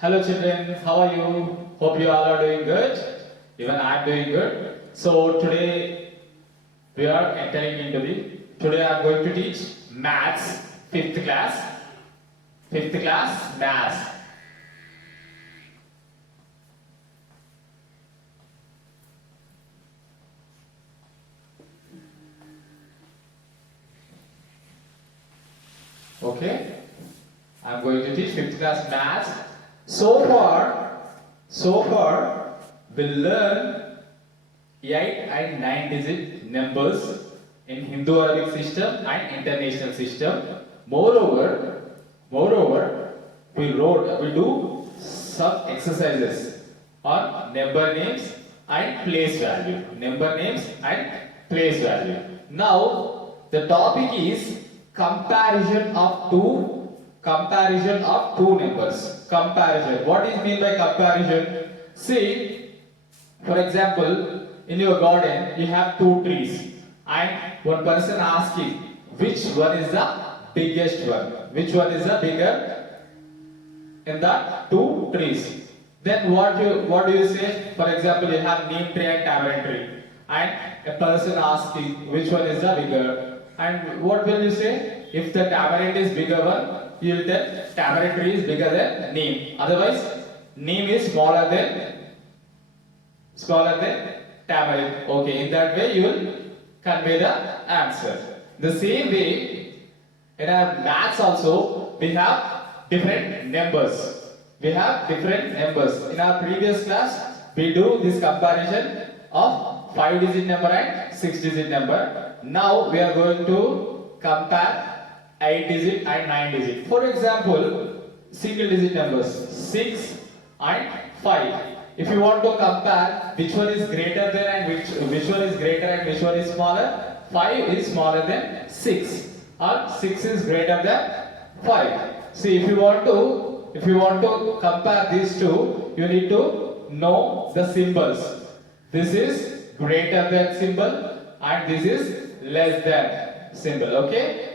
Hello children, how are you? Hope you all are doing good. Even I am doing good. So today we are entering into today I am going to teach maths, 5th class. 5th class maths. Okay, I am going to teach 5th class maths. So far, we'll learn 8 and 9 digit numbers in Hindu Arabic system and international system. Moreover, we do some exercises on number names and place value. Number names and place value. Now, the topic is comparison of two numbers. Comparison. What is mean by comparison? See, for example, in your garden you have two trees, and one person asking which one is the biggest one, which one is the bigger in the two trees. Then what do you say? For example, you have neem tree and tamarind tree, and a person asking which one is the bigger, and what will you say? If the tamarind is bigger one, you will tell tamarind tree is bigger than neem. Otherwise, neem is smaller than tamarind. Okay, in that way you will convey the answer. The same way, in our maths also, we have different numbers. In our previous class, we do this comparison of 5-digit number and 6-digit number. Now we are going to compare 8-digit and 9-digit. For example, single-digit numbers 6 and 5. If you want to compare which one is greater than and which one is greater and which one is smaller, 5 is smaller than 6 or 6 is greater than 5. See, if you want to compare these two, you need to know the symbols. This is greater than symbol and this is less than symbol. Okay?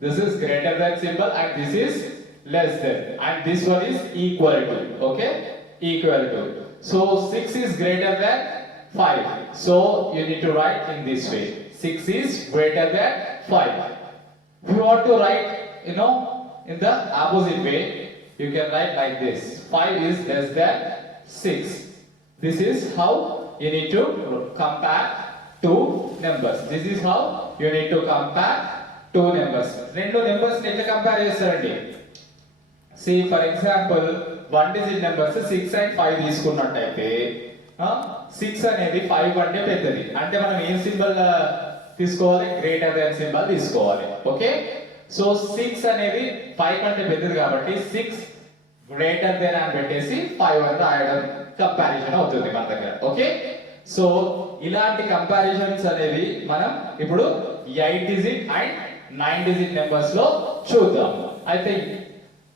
This is greater than symbol and this is less than, and this one is equal to. Okay? Equal to. So 6 is greater than 5. So you need to write in this way. 6 is greater than 5. If you want to write, in the opposite way, you can write like this. 5 is less than 6. This is how you need to compare two numbers. This is how you need to compare two numbers. రెండు numbers ని ఎట్లా కంపేర్ చేస్తారండి? See, for example, 1-digit numbers 6 and 5 తీసుకున్నట్టయితే 6 అనేది 5 కంటే పెద్దది. అంటే మనం ఏ సింబల్ తీసుకోవాలి? గ్రేటర్ దెన్ సింబల్ తీసుకోవాలి. ఓకే? సో 6 అనేది 5 కంటే పెద్దది కాబట్టి 6 గ్రేటర్ దెన్ అని పెట్టేసి 5 అని రాయడం కంపారిజన్ అవుతుంది మన దగ్గర. ఓకే? సో ఇలాంటి కంపారిజన్స్ అనేవి మనం ఇప్పుడు 8-digit అండ్ 9-digit నెంబర్స్ లో చూద్దాం. అయితే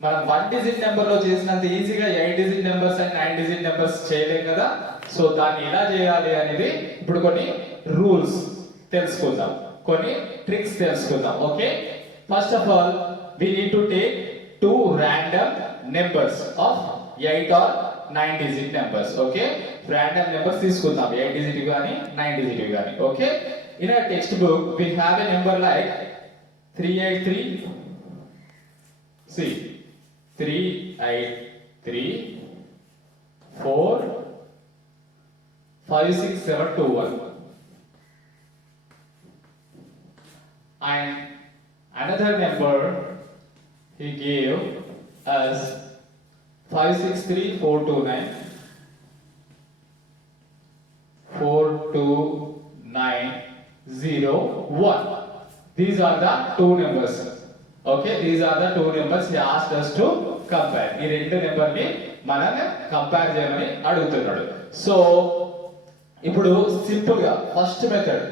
మనం 1-digit నెంబర్ లో చేసినంత ఈజీగా 8-digit numbers and 9-digit numbers చేయలేం కదా. సో దాన్ని ఎలా చేయాలి అనేది ఇప్పుడు కొన్ని రూల్స్ తెలుసుకుందాం, కొన్ని ట్రిక్స్ తెలుసుకుందాం. Okay, first of all we need to take two random numbers of 8 or 9-digit numbers. Okay, random numbers తీసుకుందాం, 8-digit గాని 9-digit గాని. Okay, in our textbook we have a number like 383. See, 383 4 5 6 7 2 1, and another number he gave as 563 429 42901. These are the two numbers. Okay, these are the two numbers he asked us to compare. ఈ రెండు నెంబర్ ని మనం కంపేర్ చేయమని అడుగుతున్నాడు. సో ఇప్పుడు సింపుల్ గా first method,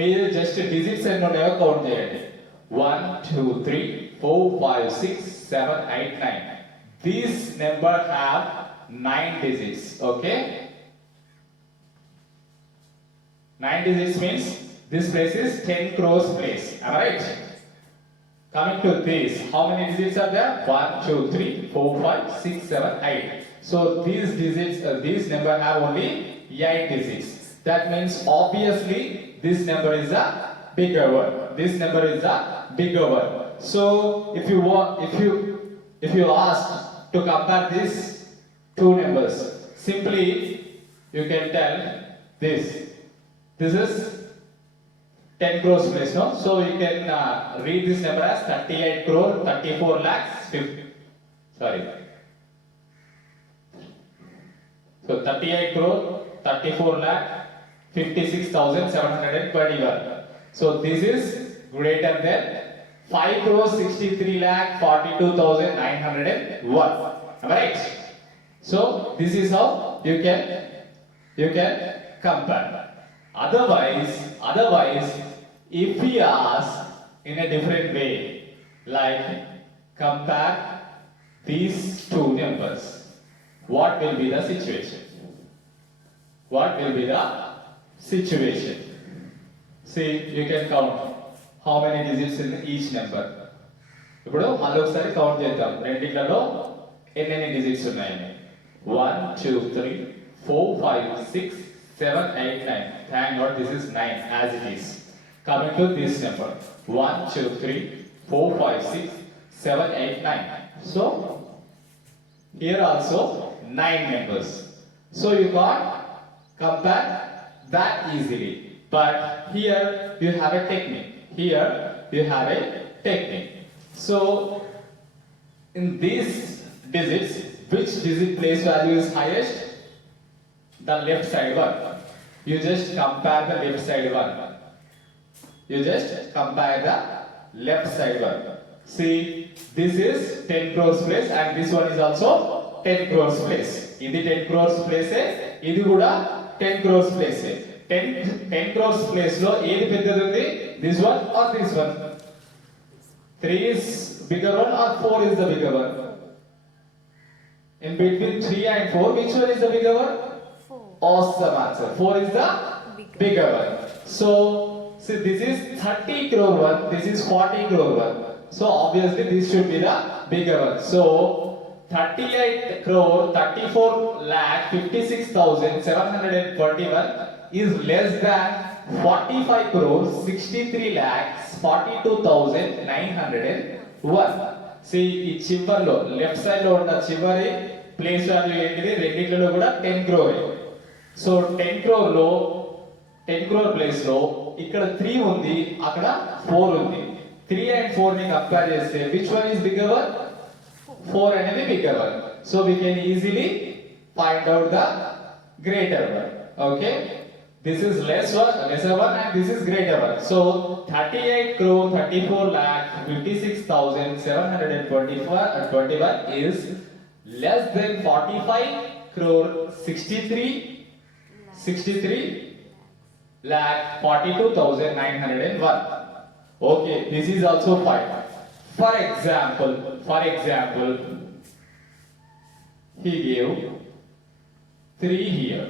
మీరు just digits ఎన్ని ఉన్నాయో కౌంట్ చేయండి. 1 2 3 4 5 6 7 8 9. These number have 9 digits. Okay, 9 digits means this place is 10 crores place. Am I right? Coming to this, how many digits are there? 1, 2, 3, 4, 5, 6, 7, 8. So these digits, these number have only 8 digits. That means obviously this number is a bigger one. This number is a bigger one. So if you want, if you ask to compare these two numbers, simply you can tell this. This is 10 crores place, no? So you can read this number as 38 crore, 34 lakhs, 50, sorry. So 38 crore, 34 lakh, 56,721. So this is greater than 5 crore, 63 lakh, 42,901. Am I right? So this is how you can compare. Otherwise, if we ask in a different way, like compare these two numbers, what will be the situation? What will be the situation? See, you can count how many digits in each number. ఇప్పుడు మళ్ళీ ఒకసారి కౌంట్ చేద్దాం. రెండిట్లలో ఎన్ని డిజిట్స్ ఉన్నాయని. 1, 2, 3, 4, 5, 6, 7, 8, 9. Thank God this is 9 as it is. Coming to this number. 1, 2, 3, 4, 5, 6, 7, 8, 9. So here also 9 numbers. So you can't compare that easily. But here you have a technique. Here you have a technique. So in these digits, which digit place value is highest? The left side one. You just compare the left side one. You just compare the left side one. See, this is 10 crores place and this one is also 10 crores place. Idi 10 crores place, idi kuda 10 crores place. 10 crores place lo ఏది పెద్దది ఉంది? This one or this one? 3 is bigger one or 4 is the bigger one? In between 3 and 4, which one is the bigger one? 4. Awesome answer. 4 is the bigger one. So, see, this is 30 crore one, this is 40 crore one. So, obviously, this should be the bigger one. So, 38 crore, 34 lakh, 56,721 is less than 45 crore, 63 lakhs, 42,901. See, ఈ చివర్లో left side లో ఉన్న చివరి place value ఏంటిది? రెండిట్లలో కూడా 10 crore. So 10 crore లో 10 crore place లో ఇక్కడ 3 ఉంది, అక్కడ 4 ఉంది. 3 and 4 ని కంపేర్ చేస్తే which one is bigger one? 4 అనేది bigger one. So we can easily find out the greater one. Okay? This is lesser one and this is greater one. So 38 crore 34 lakh 56,721 is less than 45 crore 63 lakh 42,901. Okay, this is also fine. For example, he gave 3 here.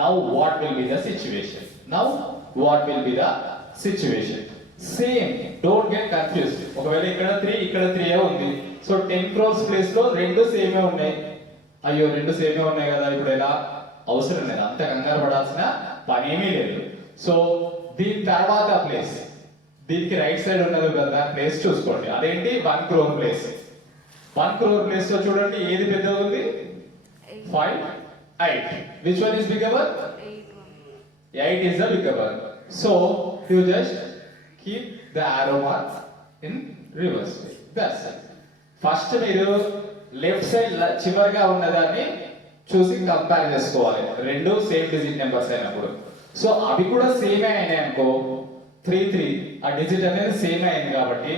Now what will be the situation? Same, don't get confused. ఒకవేళ ఇక్కడ 3 ఇక్కడ 3 ఉంది. సో 10 crores place లో రెండు సేమే ఉన్నాయి. అయ్యో రెండు సేమే ఉన్నాయి కదా, ఇప్పుడు ఎలా? అవసరం లేదు, అంత కంగారు పడాల్సిన పనేమీ లేదు. సో దీని తర్వాత ప్లేస్, దీనికి రైట్ సైడ్ ఉన్నది కదా ప్లేస్ చూసుకోండి. అదేంటి? 1 crore ప్లేస్. 1 crore ప్లేస్ లో చూడండి ఏది పెద్దగా ఉంది? 5, 8. Which one is bigger one? 8 is the bigger one. So you just keep the arrow mark in reverse. That's it. First మీరు లెఫ్ట్ సైడ్ చివరిగా ఉన్నదాన్ని చూసి కంపేర్ చేసుకోవాలి, రెండు సేమ్ డిజిట్ నెంబర్స్ అయినప్పుడు. సో అవి కూడా సేమ్ అయినాయి అనుకో, 3 3 ఆ డిజిట్ అనేది సేమ్ అయింది కాబట్టి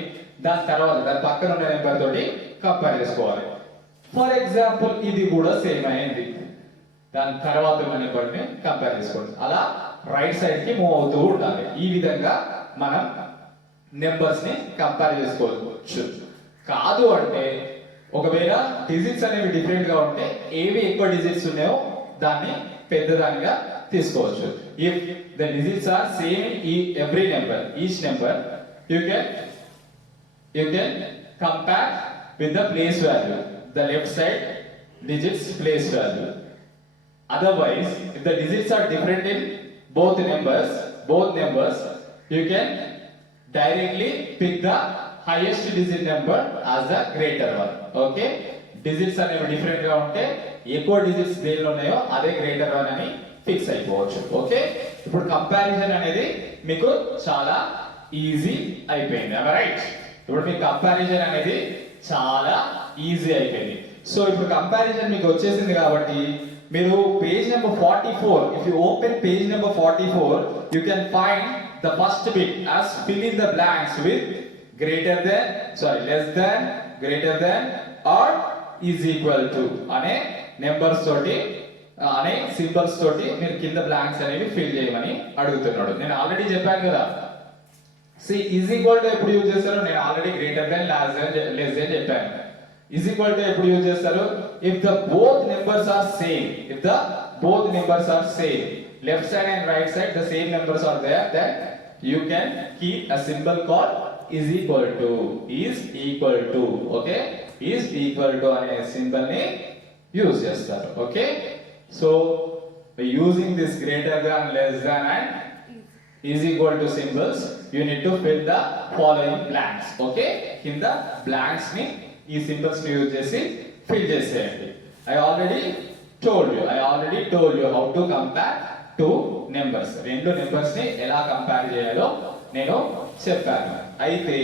దాని తర్వాత దాని పక్కన ఉన్న నెంబర్ తోటి కంపేర్ చేసుకోవాలి. ఫర్ ఎగ్జాంపుల్ ఇది కూడా సేమ్ అయింది, దాని తర్వాత ఉన్న నెంబర్ని కంపేర్ చేసుకోండి. అలా రైట్ సైడ్ కి మూవ్ అవుతూ ఉండాలి. ఈ విధంగా మనం నెంబర్స్ ని కంపేర్ చేసుకోవచ్చు. కాదు అంటే ఒకవేళ డిజిట్స్ అనేవి డిఫరెంట్ గా ఉంటే ఏవి ఎక్కువ డిజిట్స్ ఉన్నాయో దాన్ని పెద్దదానిగా తీసుకోవచ్చు. If the digits are same ఈ every number, each number you can you can compare with the place value, the left side digits place value. Otherwise, if the digits are different in both numbers, you can directly pick the highest digit number as the greater one. Okay, digits అనేవి డిఫరెంట్ గా ఉంటే ఎక్కువ డిజిట్స్ దేనిలో ఉన్నాయో అదే greater one అని ఫిక్స్ అయిపోవచ్చు. ఓకే, ఇప్పుడు కంపారిజన్ అనేది మీకు చాలా ఈజీ అయిపోయింది. రైట్, ఇప్పుడు మీకు కంపారిజన్ అనేది చాలా ఈజీ అయిపోయింది. సో ఇప్పుడు కంపారిజన్ మీకు వచ్చేసింది కాబట్టి మీరు page number 44, if you open page number 44, you can find the first bit as fill in the blanks with less than, greater than or is equal to అనే నెంబర్స్ తోటి అనే సింబల్స్ తోటి మీరు కింద బ్లాంక్స్ అనేవి ఫిల్ చేయమని అడుగుతున్నాడు. నేను ఆల్రెడీ చెప్పాను కదా, ఈజ్ ఈక్వల్ టు ఎప్పుడు యూజ్ చేస్తారు, నేను already greater than less than చెప్పాను. ఈజ్ ఈక్వల్ టు ఎప్పుడు యూజ్ చేస్తారు, if the both numbers are same, left side and right side the same numbers are there, then you can keep a symbol called is equal to. Okay, is equal to అనే సింబల్ ని యూజ్ చేస్తారు. Okay, so using this greater than, less than and is equal to symbols, you need to fill the following blanks. Okay, కింద blanks ని ఈ సింబల్స్ ని యూజ్ చేసి ఫిల్ చేసేయండి. I already told you how to compare two numbers. రెండు నెంబర్స్ ని ఎలా కంపేర్ చేయాలో నేను చెప్పాను. అయితే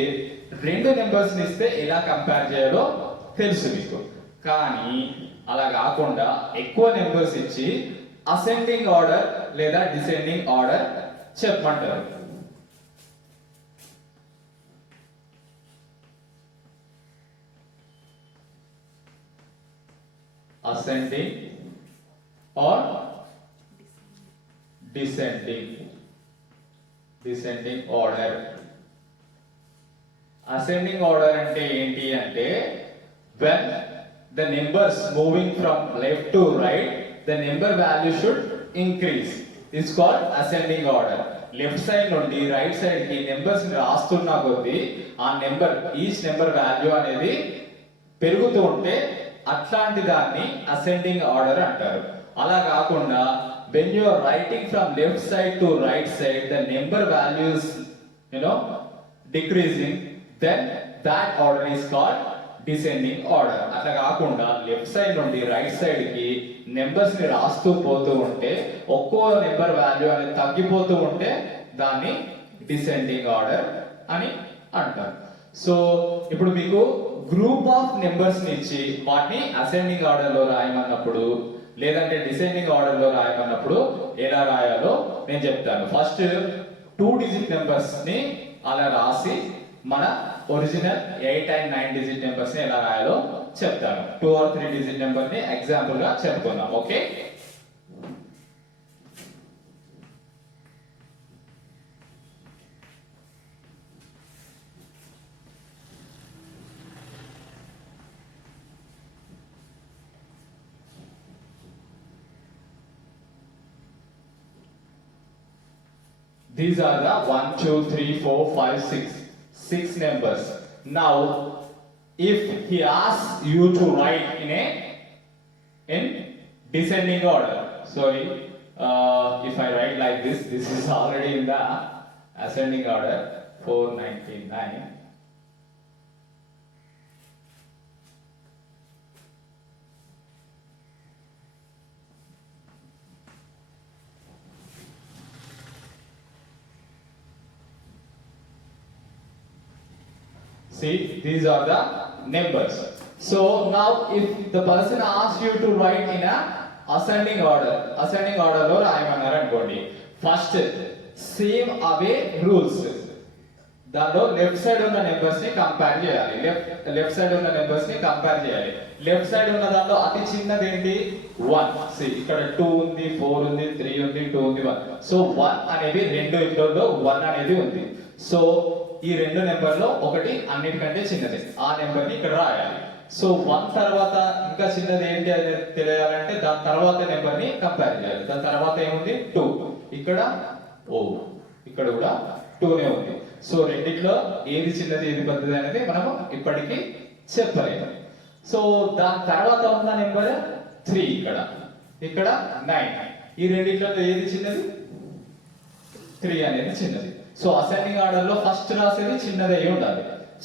రెండు నెంబర్స్ ని ఇస్తే ఎలా కంపేర్ చేయాలో తెలుసు మీకు, కానీ అలా కాకుండా ఎక్కువ నెంబర్స్ ఇచ్చి అసెండింగ్ ఆర్డర్ లేదా డిసెండింగ్ ఆర్డర్ చెప్పమంటారు. ascending or descending order. Ascending order అంటే ఏంటి అంటే, when the numbers moving from left to right, the number value should increase. It's called ascending order. Left side నుండి రైట్ సైడ్ కి నెంబర్స్ రాస్తున్నా కొద్దీ ఆ నెంబర్ ఈచ్ నెంబర్ వాల్యూ అనేది పెరుగుతూ ఉంటే అట్లాంటి దాన్ని అసెండింగ్ ఆర్డర్ అంటారు. అలా కాకుండా when you are writing from left side to right side, the number values decreasing, then that order is called descending order. అట్లా కాకుండా లెఫ్ట్ సైడ్ నుండి రైట్ సైడ్ కి నెంబర్స్ ని రాస్తూ పోతూ ఉంటే ఒక్కో నెంబర్ వాల్యూ అనేది తగ్గిపోతూ ఉంటే దాన్ని డిసెండింగ్ ఆర్డర్ అని అంటారు. సో ఇప్పుడు మీకు గ్రూప్ ఆఫ్ నెంబర్స్ ని ఇచ్చి వాటిని అసెండింగ్ ఆర్డర్ లో రాయమన్నప్పుడు లేదంటే డిసెండింగ్ ఆర్డర్ లో రాయమన్నప్పుడు ఎలా రాయాలో నేను చెప్తాను. ఫస్ట్ 2 డిజిట్ నెంబర్స్ ని అలా రాసి మన ఒరిజినల్ 8 and 9 డిజిట్ నెంబర్స్ ని ఎలా రాయాలో చెప్తాను. 2 or 3 డిజిట్ నెంబర్ ని ఎగ్జాంపుల్ గా చెప్పుకుందాం. Okay, these are the 1, 2, 3, 4, 5, 6 numbers. Now if he asks you to write in descending order, sorry, if I write like this is already in the ascending order, 499. See, these are the numbers. So now if the person asks you to write in a ascending order లో రాయమన్నారు అనుకోండి, first same అవే రూల్స్. దానిలో left side ఉన్న నెంబర్స్ ని కంపేర్ చేయాలి. Left side ఉన్న నెంబర్స్ ని కంపేర్ చేయాలి. లెఫ్ట్ సైడ్ ఉన్న దాంట్లో అతి చిన్నది ఏంటి? 1. See, ఇక్కడ 2 ఉంది, 4 ఉంది, 3 ఉంది, 2 ఉంది, 1. సో 1 అనేది రెండు ఇంట్లో 1 అనేది ఉంది. సో ఈ రెండు నెంబర్ లో ఒకటి అన్నిటికంటే చిన్నది, ఆ నెంబర్ ని ఇక్కడ రాయాలి. సో 1 తర్వాత ఇంకా చిన్నది ఏంటి అని తెలియాలంటే దాని తర్వాత నెంబర్ ని కంపేర్ చేయాలి. దాని తర్వాత ఏముంది? 2. ఇక్కడ ఇక్కడ కూడా 2 నే ఉంది. సో రెండిట్లో ఏది చిన్నది ఏది పెద్దది అనేది మనం ఇప్పటికీ చెప్పలేము. సో దాని తర్వాత ఉన్న నెంబర్ 3 ఇక్కడ 9. ఈ రెండిట్లో ఏది చిన్నది? 3 అనేది చిన్నది. సో అసెండింగ్ ఆర్డర్ లో ఫస్ట్ రాసేది చిన్నది అయి ఉండాలి.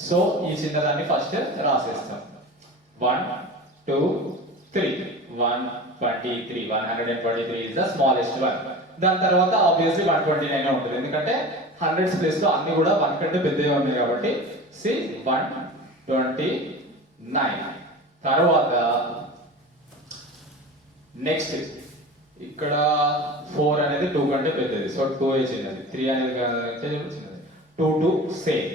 సో ఈ చిన్నదాన్ని ఫస్ట్ రాసేస్తాం. 1 2 3 123 123 is the smallest one. దాని తర్వాత ఆబ్వియస్లీ 129 ఉంటుంది, ఎందుకంటే హండ్రెడ్స్ ప్లేస్ లో అన్ని కూడా 1 కంటే పెద్దగా ఉన్నాయి కాబట్టి. సి 129. తర్వాత నెక్స్ట్ ఇక్కడ 4 అనేది 2 కంటే పెద్దది, సో 2 చిన్నది. 3 అనేది చిన్నది. 2 2 సేమ్.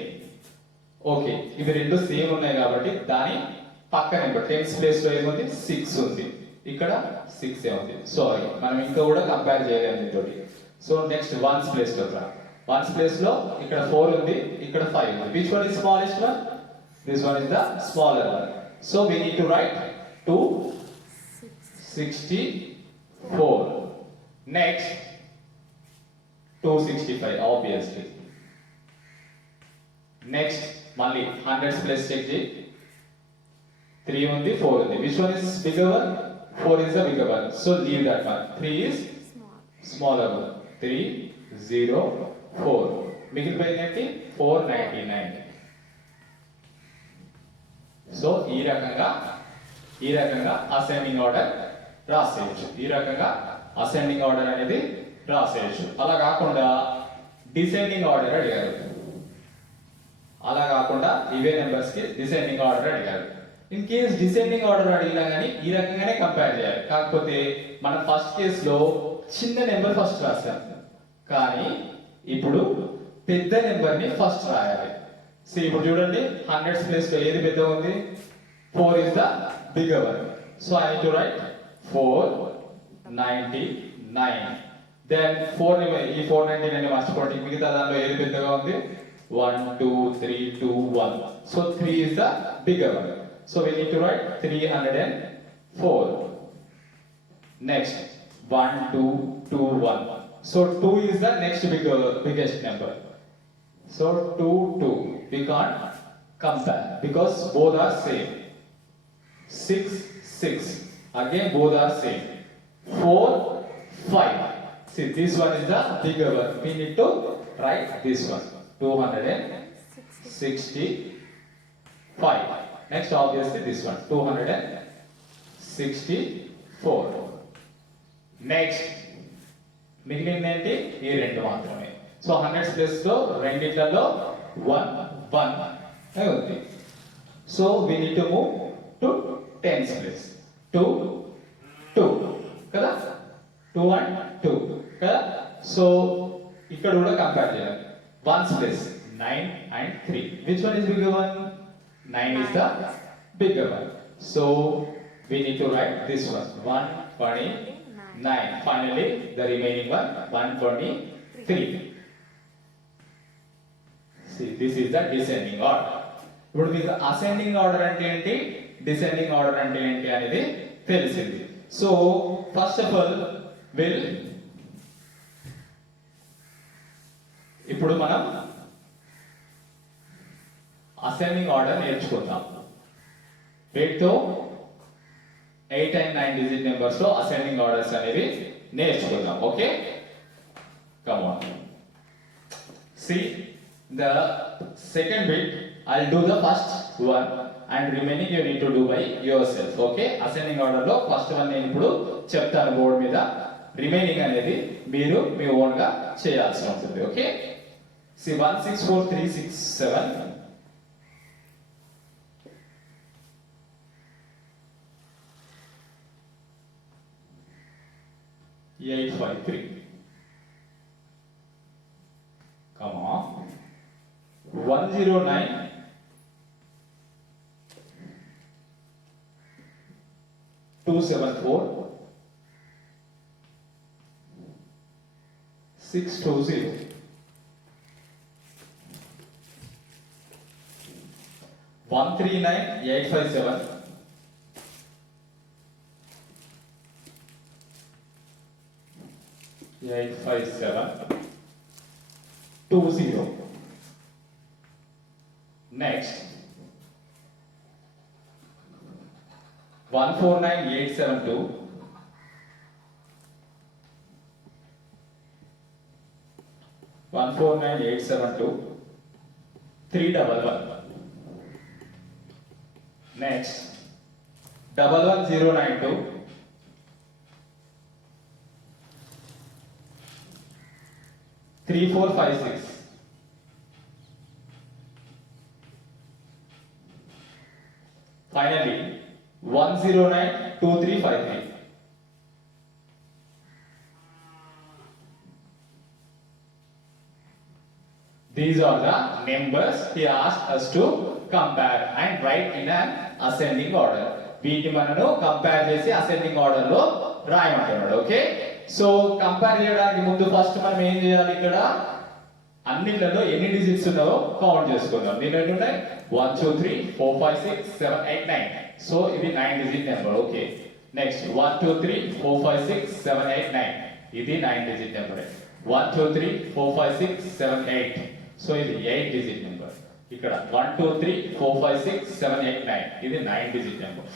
ఓకే, ఇవి రెండు సేమ్ ఉన్నాయి కాబట్టి దాని పక్క నెంబర్ టెన్స్ ప్లేస్ లో ఏముంది? 6 ఉంది. ఇక్కడ 6 ఉంది. సారీ, మనం ఇంకా కూడా కంపేర్ చేయలేము దీంతోటి. సో నెక్స్ట్ వన్స్ ప్లేస్ లో వన్స్ ప్లేస్ లో ఇక్కడ 4 ఉంది, ఇక్కడ 5 ఉంది. Which one is smallest one? This one is the smaller one. So we need to write 264. Next 265 obviously. Next మళ్ళీ హండ్రెడ్స్ ప్లేస్ చెక్ చేయి. 3 ఉంది, 4 ఉంది. Which one is bigger one? 4 is the bigger one. So leave that one. 3 is smaller one. 3 0 4. మిగిలిపోయింది ఏంటి? 499. సో ఈ రకంగా ascending order రాసేయచ్చు. ఈ రకంగా అసెండింగ్ ఆర్డర్ అనేది రాసేయచ్చు. అలా కాకుండా డిసెండింగ్ ఆర్డర్ అడిగారు. అలా కాకుండా ఇవే నెంబర్స్ కి డిసెండింగ్ ఆర్డర్ అడిగారు. ఇన్ కేస్ డిసెండింగ్ ఆర్డర్ అడిగినా కానీ ఈ రకంగానే కంపేర్ చేయాలి. కాకపోతే మన ఫస్ట్ కేస్ లో చిన్న నెంబర్ ఫస్ట్ రాశాం, కానీ ఇప్పుడు పెద్ద నెంబర్ ని ఫస్ట్ రాయాలి. సో ఇప్పుడు చూడండి, హండ్రెడ్స్ ప్లేస్ లో ఏది పెద్ద ఉంది? 4 is the bigger one. So I need to write 499. Then 4 ఈ 499 మర్చిపోండి, మిగతా దానిలో ఏది పెద్దగా ఉంది? 1 2 3 2 1. So 3 is the bigger one. So we need to write 304. Next 1 2 2 1. So 2 is the next biggest number. So 2 2. We can't compare because both are same. 6 6. Again both are same. 4 5. See, this one is the bigger one. We need to write this one. 265. Next obviously this one. 264. Next మిగిలింది ఏంటి? ఈ రెండు మాత్రమే. So hundreds place లో రెండిట్లలో 1 1 ఉంది. So we need to move to tens place. 2 2 కదా, 2 1 2 కదా. సో ఇక్కడ కూడా కంపేర్ చేయాలి. వన్స్ ప్లేస్ 9 and 3. Which one is bigger one? 9 is the bigger one. So we need to write this one. 129. Finally the remaining one 123. See, this is the descending order. ఇప్పుడు మీకు ascending order అంటే ఏంటి, descending order అంటే ఏంటి అనేది తెలిసింది. So first of all ఇప్పుడు మనం అసెండింగ్ ఆర్డర్ నేర్చుకుందాం. వీటితో 8 and 9 డిజిట్ నెంబర్స్ లో అసెండింగ్ ఆర్డర్స్ అనేవి నేర్చుకుందాం. Okay, come on. See the second bit, I'll do the first one and remaining you need to do by yourself. Okay, ascending order లో first one నేను ఇప్పుడు చెప్తాను బోర్డు మీద, రిమైనింగ్ అనేది మీరు మీ ఓన్ గా చేయాల్సి ఉంటుంది. Okay, see 1 6 4 3 6 7 8 5 3. Come on. 109 274 620 139 857 857 20. 149872, 149872, 311. Next, 11092, 3456. Finally, 1092353. These are the numbers he asked us to compare and write in an ascending order. వీటిని మనము కంపేర్ చేసి అసెండింగ్ ఆర్డర్ లో రాయమంటున్నాడు. ఓకే, సో కంపేర్ చేయడానికి ముందు ఫస్ట్ మనం ఏం చేయాలి, ఇక్కడ అన్నిట్లలో ఎన్ని డిజిట్స్ ఉన్నాయో కౌంట్ చేసుకుందాం. దీని ఎన్ని ఉన్నాయి, 1 2 3 4 5 6 7 8 9. సో ఇది 9 డిజిట్ నెంబర్. Okay, next 1 2 3 4 5 6 7 8 9. ఇది 9 డిజిట్ నెంబర్. 1 2 3 4 5 6 7 8. సో ఇది 8 డిజిట్ నెంబర్. ఇక్కడ 1 2 3 4 5 6 7 8 9. ఇది 9 డిజిట్ నెంబర్.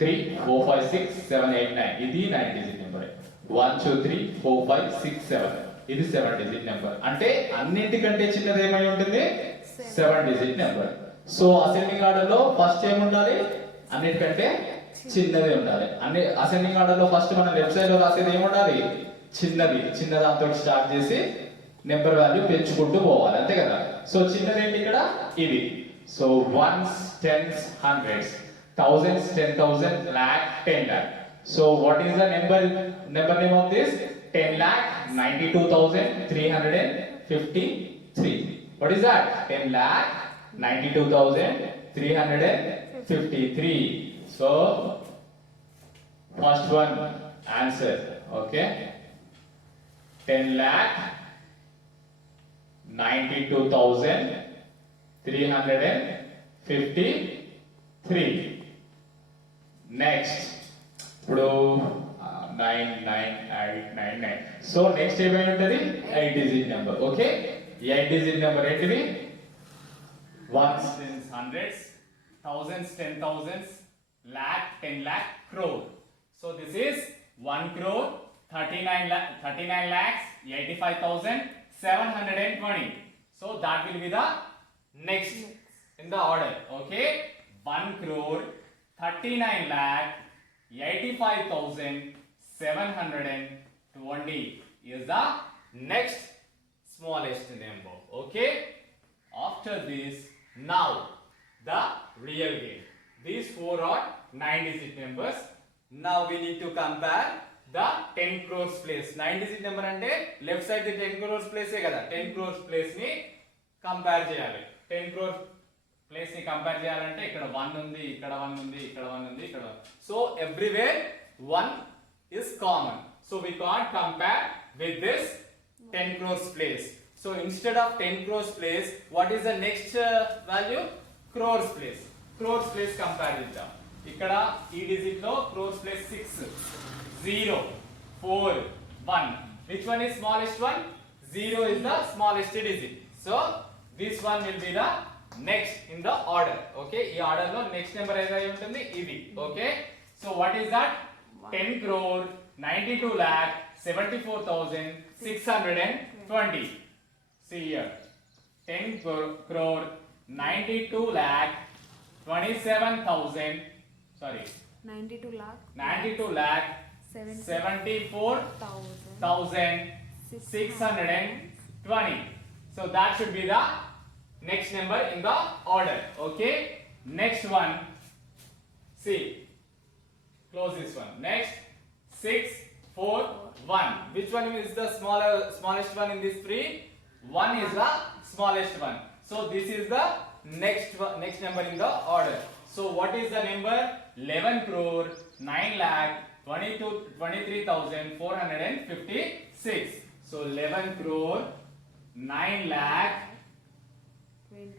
3 4 5 6 7 8 9. ఇది 9 డిజిట్ నెంబర్. 1 2 3 4 5 6 7. ఇది 7 డిజిట్ నెంబర్. అంటే అన్నింటికంటే చిన్నది ఏమై ఉంటుంది, 7 digit number. So ascending order లో ఫస్ట్ ఏమి ఉండాలి, అన్నిటికంటే చిన్నది ఉండాలి. అన్ని అసెండింగ్ ఆర్డర్ లో ఫస్ట్ మనం లెఫ్ట్ సైడ్ లో రాసేది ఏమి ఉండాలి, చిన్నది. చిన్న దాంతో స్టార్ట్ చేసి నెంబర్ వాల్యూ పెంచుకుంటూ పోవాలి, అంతే కదా. సో చిన్నది ఏంటి ఇక్కడ, ఇది. So ones, tens, hundreds, thousands, 10,000, lakh, 10 lakh. So what is the number name of this? 10 lakh 92,353. What is that? 10 lakh 92,353. So first one answer. Okay, 10 lakh 92,353. నెక్స్ట్ ఇప్పుడు 9 9 8 9 9. సో నెక్స్ట్ ఏమై ఉంటుంది, 8 digit number. Okay, 8 digit number ఏంటిది, ones, tens, hundreds, thousands, 10,000s, lakh, 10 lakh, crore. So this is 1 crore 39 lakhs 85,720. So that will be the next in the order. Okay, 1 crore 39 lakh 85,720 is the next smallest number. Okay, after this, now the real game. These four are 9 digit numbers. Now we need to compare the 10 crores place. 9 digit number అంటే left side the 10 crores place ఏ కదా. 10 crores place ని కంపేర్ చేయాలి. 10 crores place ని కంపేర్ చేయాలంటే ఇక్కడ 1 ఉంది, ఇక్కడ 1 ఉంది, ఇక్కడ 1 ఉంది, ఇక్కడ 1. So everywhere 1 is common. So we can't compare with this 10 crores place. So instead of 10 crores place, what is the next value? Crores place. Crores place compare చేద్దాం. ఇక్కడ ఈ డిజిట్ లో crores place 6 0 4 1. Which one is smallest one? 0 is the smallest digit. So this one will be the next in the order. Okay, ఈ ఆర్డర్ లో next number ఏదై ఉంటుంది, ఇది. Okay, so what is that? 10 crore 92 lakh 74,620. See here, 10 crore 92 lakh 27,000, sorry, 92 lakh 74,620. So that should be the next number in the order. Okay, next one, see, close this one. Next, 6 4 1. Which one is the smallest one in these three? 1 is the smallest one. So this is the next number in the order. So what is the number? 11 crore 9 lakh 23,456. So 11 crore 9 lakh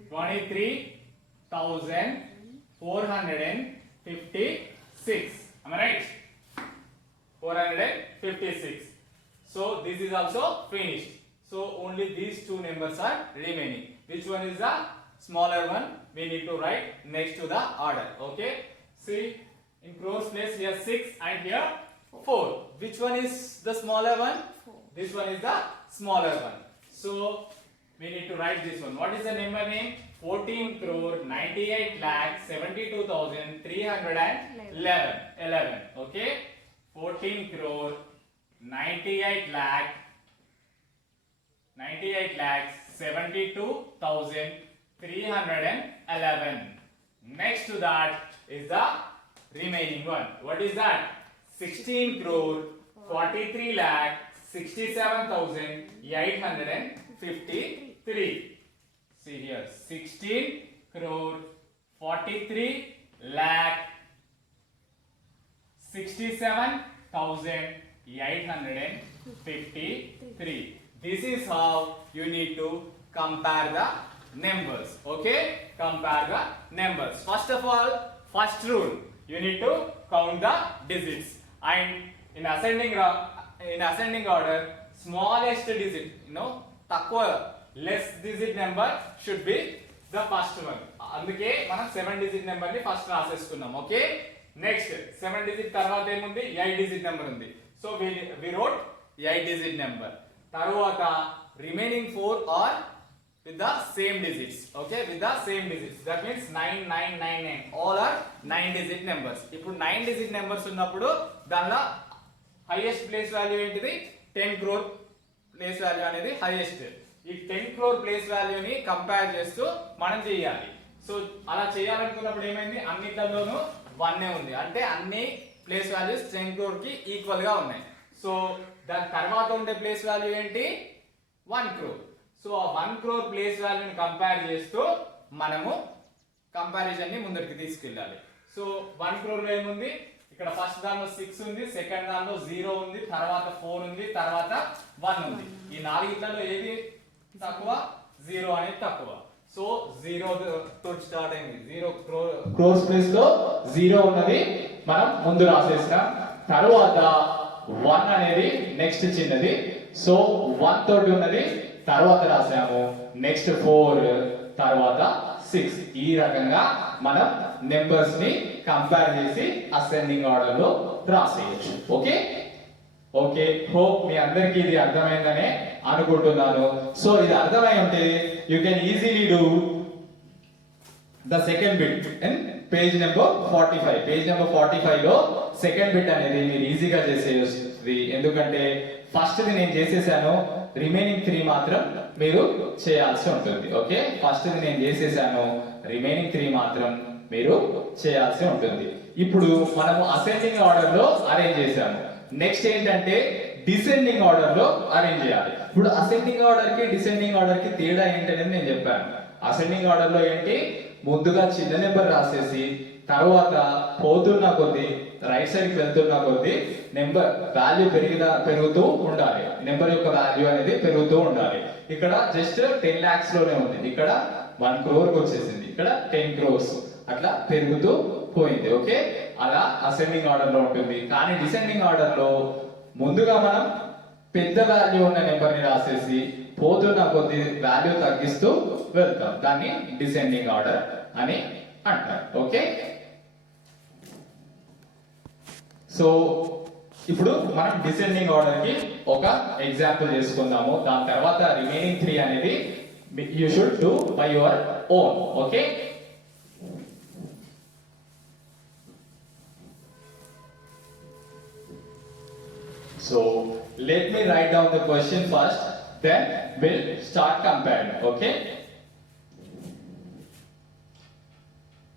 23,456. Am I right? 456. So this is also finished. So only these two numbers are remaining. Which one is the smaller one? We need to write next to the order. Okay. See, In crores place here 6 and here 4. Which one is the smaller one? 4. This one is the smaller one. So we need to write this one. What is the number name? 14 crore 98 lakh 72,311. Okay? 14 crore 98 lakh 72,311. Next to that is the remaining one. What is that? 16 crore 43 lakh 67,853. See here, 16 crore 43 lakh 67,853. This is how you need to compare the numbers. Okay? Compare the numbers. First of all, first rule, you need to count the digits. And in ascending order, smallest digit, takwa, less digit number should be the first one. అందుకే మనం 7 digit number ని ఫస్ట్ రాసేసుకున్నాం. Okay, next 7 digit తర్వాత ఏముంది? 8 digit number ఉంది. So we wrote 8 digit number. తర్వాత remaining 4 are with the same digits. Okay, with the same digits. That means 9 9 9 9 all are 9 digit numbers. ఇప్పుడు 9 digit numbers ఉన్నప్పుడు దానిలో హైయెస్ట్ ప్లేస్ వాల్యూ ఏంటిది? 10 crore ప్లేస్ వాల్యూ అనేది హైయెస్ట్. ఈ 10 crore place వాల్యూని కంపేర్ చేస్తూ మనం చేయాలి. సో అలా చేయాలనుకున్నప్పుడు ఏమైంది? అన్నిట్లలోనూ 1 ఉంది. అంటే అన్ని ప్లేస్ వాల్యూస్ 10 crore కి ఈక్వల్ గా ఉన్నాయి. సో దాని తర్వాత ఉండే ప్లేస్ వాల్యూ ఏంటి? 1 crore. సో ఆ 1 crore ప్లేస్ వాల్యూని కంపేర్ చేస్తూ మనము కంపారిజన్ ని ముందరికి తీసుకెళ్ళాలి. సో 1 crore లో ఏముంది? ఇక్కడ ఫస్ట్ దానిలో 6 ఉంది, సెకండ్ దానిలో 0 ఉంది, తర్వాత 4 ఉంది, తర్వాత 1 ఉంది. ఈ నాలుగిట్లలో ఏది తక్కువ? 0 అనేది తక్కువ. సో 0 తో స్టార్ట్ అయింది. 0 క్రోర్స్ ప్లేస్ లో 0 ఉన్నది మనం ముందు రాసేసాం. తర్వాత 1 అనేది నెక్స్ట్ చిన్నది. సో 1 తోటి ఉన్నది తర్వాత రాసాము. నెక్స్ట్ 4, తర్వాత 6. ఈ రకంగా మనం నెంబర్స్ ని కంపేర్ చేసి అసెండింగ్ ఆర్డర్ లో రాసేయచ్చు. ఓకే ఓకే, హోప్ మీ అందరికీ ఇది అర్థమైందనే అనుకుంటున్నాను. సో ఇది అర్థమై ఉంటే you can easily do the second bit in page number 45. Page number 45 లో సెకండ్ బిట్ అనేది మీరు ఈజీగా చేసేస్తుంది. ఎందుకంటే ఫస్ట్ ది నేను చేసేసాను, రిమైనింగ్ 3 మాత్రం మీరు చేయాల్సి ఉంటుంది. ఓకే, ఫస్ట్ ది నేను చేసేసాను, రిమైనింగ్ 3 మాత్రం మీరు చేయాల్సి ఉంటుంది. ఇప్పుడు మనము అసెండింగ్ ఆర్డర్ లో అరేంజ్ చేసాము. నెక్స్ట్ ఏంటంటే డిసెండింగ్ ఆర్డర్ లో అరేంజ్ చేయాలి. ఇప్పుడు అసెండింగ్ ఆర్డర్ కి డిసెండింగ్ ఆర్డర్ కి తేడా ఏంటనేది నేను చెప్పాను. అసెండింగ్ ఆర్డర్ లో ఏంటి? ముందుగా చిన్న నెంబర్ రాసేసి తర్వాత పోతున్న కొద్దీ రైట్ సైడ్ కి వెళ్తున్న కొద్దీ నెంబర్ వాల్యూ పెరుగుతూ ఉండాలి. నెంబర్ యొక్క వాల్యూ అనేది పెరుగుతూ ఉండాలి. ఇక్కడ జస్ట్ 10 lakhs లోనే ఉంది, ఇక్కడ 1 crore వచ్చేసింది, ఇక్కడ 10 crores అట్లా పెరుగుతూ పోయింది. ఓకే, అలా అసెండింగ్ ఆర్డర్ లో ఉంటుంది. కానీ డిసెండింగ్ ఆర్డర్ లో ముందుగా మనం పెద్ద వాల్యూ ఉన్న నెంబర్ ని రాసేసి పోతున్న కొద్ది వాల్యూ తగ్గిస్తూ వెళ్తాం. దాన్ని డిసెండింగ్ ఆర్డర్ అని అంటారు. ఓకే, సో ఇప్పుడు మనం డిసెండింగ్ ఆర్డర్ కి ఒక ఎగ్జాంపుల్ చేసుకుందాము. దాని తర్వాత రిమైనింగ్ 3 అనేది you should do by your own. Okay, so let me write down the question first, then we'll start comparing. Okay,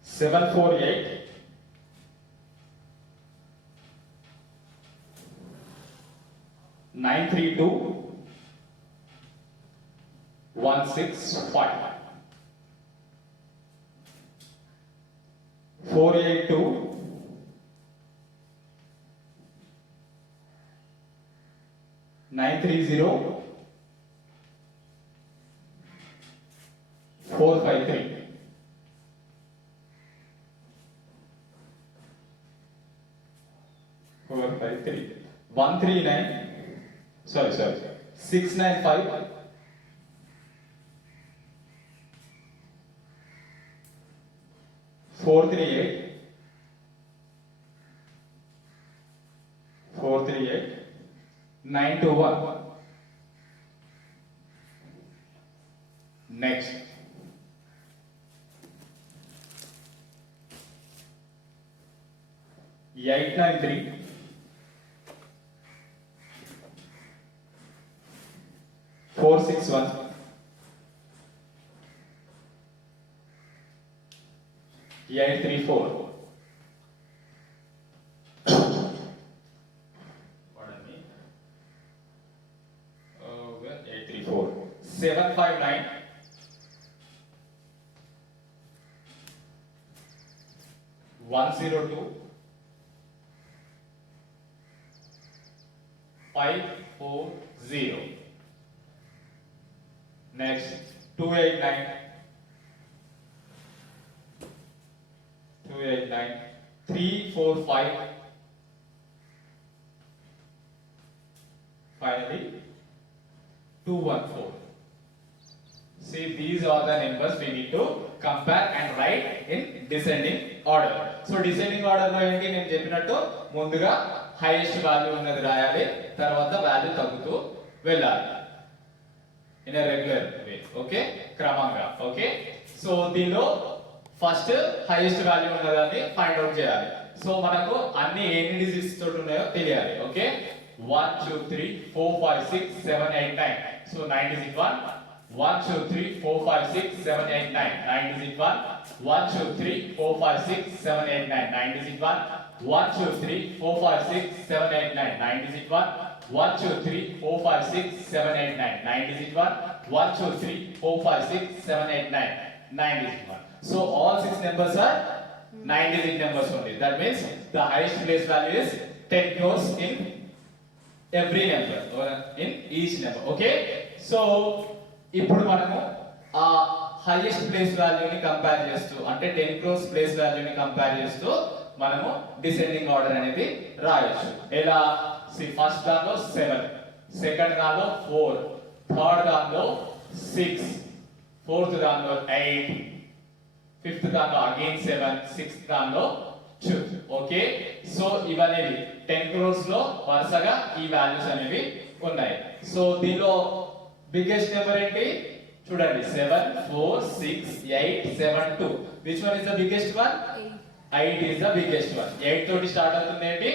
748 932 165 482 930 453 453 139 sorry 695 438 438 921. Next. Eight nine three 461 834. Pardon me. 834 759 102 540. Next 289 345. Finally 214. See, these are the numbers we need to compare and write in descending order. So descending order లో ఏంటి నేను చెప్పినట్టు ముందుగా highest value ఉన్నది రాయాలి, తర్వాత వాల్యూ తగ్గుతూ వెళ్ళాలి ఇన్ రెగ్యులర్ వే. ఓకే, క్రమంగా. ఓకే, సో దీనిలో ఫస్ట్ హైయెస్ట్ వాల్యూ ఉన్నదాన్ని ఫైండ్ అవుట్ చేయాలి. సో మనకు అన్ని ఎన్ని డిజిట్స్ తోటి ఉన్నాయో తెలియాలి. ఓకే, 1 2 3 4 5 6 7 8 9. So 9 digit 1 1 2 3 4 5 6 7 8 9. 9 digit 1 1 2 3 4 5 6 7 8 9. 9 digit 1 1 2 3 4 5 6 7 8 9. 9 digit 1 1 2 3 4 5 6 7 8 9. 9 digit 1 1 2 3 4 5 6 7 8 9. 9 digit 1. So all six numbers are 9 digit numbers only. That means the highest place value is 10 crores in every number or in each number. Okay, so ఇప్పుడు మనము ఆ హైయెస్ట్ ప్లేస్ వాల్యూని కంపేర్ చేస్తూ, అంటే 10 crores ప్లేస్ వాల్యూని కంపేర్ చేస్తూ మనము డిసెండింగ్ ఆర్డర్ అనేది రాయొచ్చు. ఎలా? ఫస్ట్ దానిలో 7, సెకండ్ దానిలో 4, థర్డ్ దానిలో 6, ఫోర్త్ దానిలో 8, ఫిఫ్త్ దానిలో అగైన్ 7, సిక్స్త్ దానిలో 2. ఓకే, సో ఇవన్నీ 10 crores లో వరుసగా ఈ వాల్యూస్ అనేవి ఉన్నాయి. సో దీనిలో బిగ్గెస్ట్ నెంబర్ ఏంటి చూడండి, 7 4 6 8 7 2. Which one is the biggest one? 8 is the biggest one. 8 తోటి స్టార్ట్ అవుతుంది ఏంటి?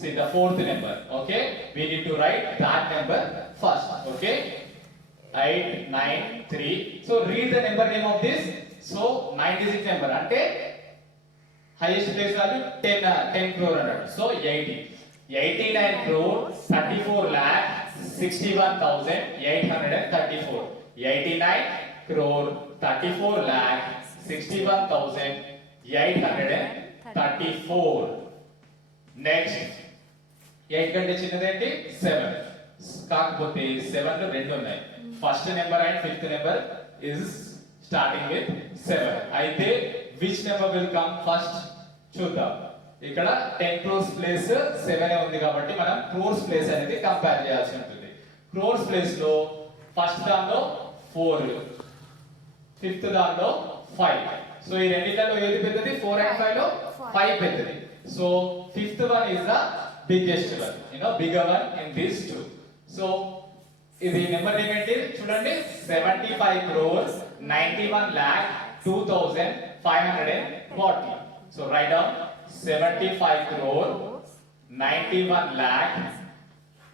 See the fourth number. Okay, we need to write that number first. Okay, 8 9 3. So read the number name of this. So 9 digit number అంటే highest place value 10 crore అన్నాడు. So 89 crore 34 lakh 61,834. 89 crore 34 lakh 61,834. Next 8 కంటే చిన్నదేంటి 7. కాకపోతే 7 లో రెండు ఉన్నాయి. First number and fifth number is starting with 7. అయితే which number will come first చూద్దాం. ఇక్కడ 10 crores ప్లేస్ 7 ఉంది కాబట్టి మనం crores ప్లేస్ అనేది కంపేర్ చేయాల్సి ఉంటుంది. crores ప్లేస్ లో ఫస్ట్ దానిలో 4, ఫిఫ్త్ దానిలో 5. సో ఈ రెండిట్లో ఏది పెద్దది? 4 and 5 లో 5 పెద్దది. So fifth one is the biggest one, bigger one in these two. So ఇది నెంబర్ ఏమేంటి చూడండి, 75 crores 91 lakh 2,540. సో రైట్ డౌన్ 75 crore 91 lakh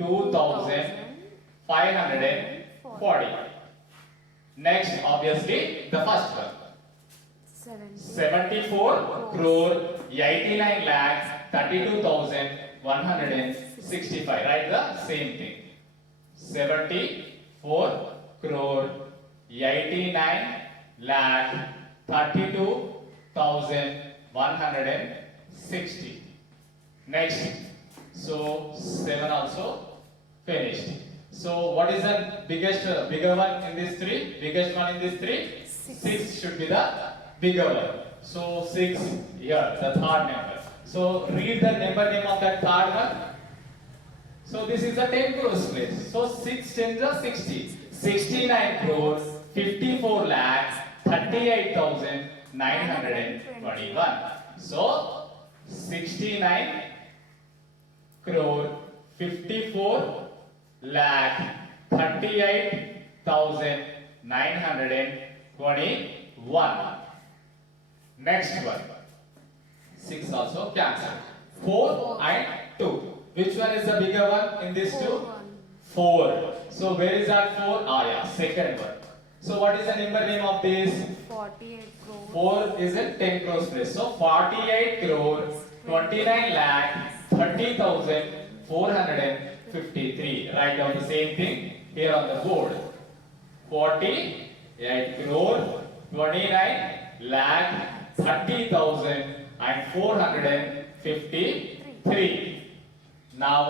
2,540. Next, obviously, the first one. 74 crore 89 lakh 32,165. Write the same thing. 74 crore 89 lakh 32,160. Next, so 7 also finished. So what is the bigger one in these three? Biggest one in these three? 6 should be the bigger one. So 6 here, the third number. So read the number name of that third one. So this is the 10 crores place. So 6 10s are 60. 69 crores 54 lakhs 38,921. So 69 crore 54 lakh 38,921. Next one. 6 also cancel. 4 and 2. Which one is the bigger one in these two? 4. So where is that 4? Ah yeah, second one. So what is the number name of this? 48 crores. 4 is in 10 crores place. So 48 crore 29 lakh 30,453. Write down the same thing here on the board. 48 crore 29 lakh 30,453. Now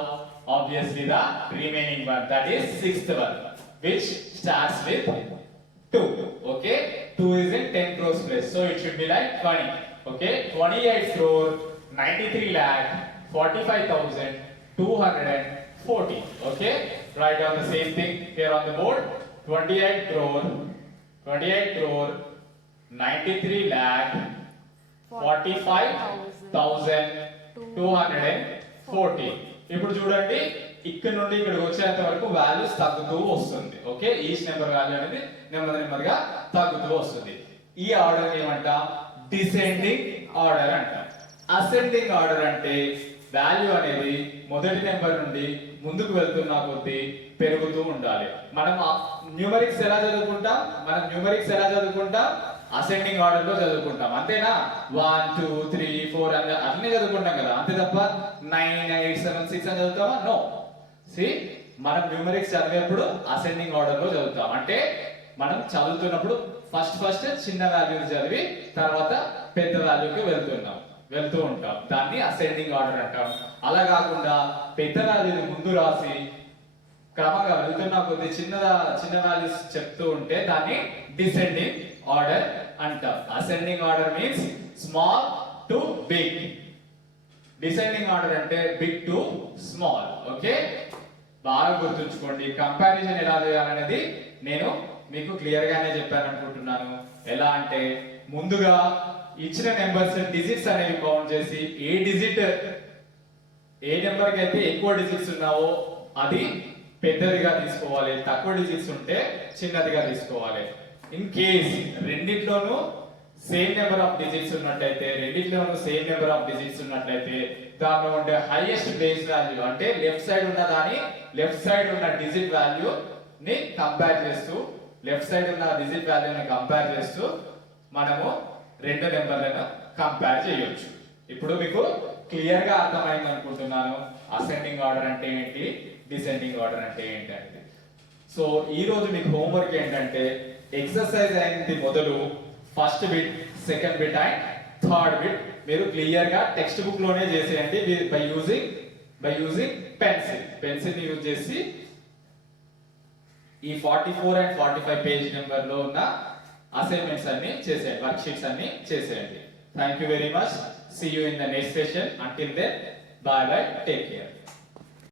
obviously the remaining one, that is sixth one, which starts with 2. Okay, 2 is in 10 crores place, so it should be like 20. Okay, 28 crore 93 lakh 45,240. Okay, write down the same thing here on the board. 28 crore 93 lakh 45,240. ఇప్పుడు చూడండి, ఇక్కడ నుండి ఇక్కడికి వచ్చేంత వరకు వాల్యూస్ తగ్గుతూ వస్తుంది. Okay, each number value అనేది నెమ్మదిగా తగ్గుతూ వస్తుంది. ఈ ఆర్డర్ ఏమంటాం? డిసెండింగ్ ఆర్డర్ అంటాం. అసెండింగ్ ఆర్డర్ అంటే వాల్యూ అనేది మొదటి నెంబర్ నుండి ముందుకు వెళ్తున్న కొద్దీ పెరుగుతూ ఉండాలి. మనం న్యూమరిక్స్ ఎలా చదువుకుంటాం? అసెండింగ్ ఆర్డర్ లో చదువుకుంటాం, అంతేనా? 1 2 3 4 అని అన్ని చదువుకుంటాం కదా, అంతే తప్ప 9 8 7 6 అని చదువుతామా? నో. మనం న్యూమరిక్స్ చదివేప్పుడు అసెండింగ్ ఆర్డర్ లో చదువుతాం. అంటే మనం చదువుతున్నప్పుడు ఫస్ట్ చిన్న వాల్యూని చదివి తర్వాత పెద్ద వాల్యూకి వెళ్తూ ఉంటాం. దాన్ని అసెండింగ్ ఆర్డర్ అంటాం. అలా కాకుండా పెద్ద వాల్యూని ముందు రాసి క్రమంగా వెళ్తున్న కొద్ది చిన్న వాల్యూస్ చెప్తూ ఉంటే దాన్ని డిసెండింగ్ ఆర్డర్ అంటాం. Ascending order means small to big. Descending order అంటే బిగ్ టు స్మాల్. ఓకే, బాగా గుర్తుంచుకోండి. కంపారిజన్ ఎలా చేయాలనేది నేను మీకు క్లియర్ గానే చెప్పాను అనుకుంటున్నాను. ఎలా అంటే ముందుగా ఇచ్చిన నెంబర్స్ డిజిట్స్ అనేవి కౌంట్ చేసి ఏ నెంబర్ కి అయితే ఎక్కువ డిజిట్స్ ఉన్నావో అది పెద్దదిగా తీసుకోవాలి, తక్కువ డిజిట్స్ ఉంటే చిన్నదిగా తీసుకోవాలి. ఇన్ కేస్ రెండిట్లోనూ సేమ్ నెంబర్ ఆఫ్ డిజిట్స్ ఉన్నట్లయితే దానిలో ఉండే హైయెస్ట్ బేస్ వాల్యూ అంటే లెఫ్ట్ సైడ్ ఉన్న డిజిట్ వాల్యూ ని కంపేర్ చేస్తూ మనము రెండు నెంబర్లను కంపేర్ చేయొచ్చు. ఇప్పుడు మీకు క్లియర్ గా అర్థమైంది అనుకుంటున్నాను అసెండింగ్ ఆర్డర్ అంటే ఏంటి, డిసెండింగ్ ఆర్డర్ అంటే ఏంటి అనేది. సో ఈ రోజు మీకు హోంవర్క్ ఏంటంటే ఎక్సర్సైజ్ అయింది మొదలు first bit, second bit and third bit మీరు క్లియర్ గా టెక్స్ట్ బుక్ లోనే చేసేయండి బై యూజింగ్ పెన్సిల్ ని యూజ్ చేసి ఈ 44 and 45 పేజ్ నెంబర్ లో ఉన్న అసైన్మెంట్స్ అన్ని చేసేయండి, వర్క్ షీట్స్ అన్ని చేసేయండి. Thank you very much. See you in the next session. Until then, bye bye. Take care.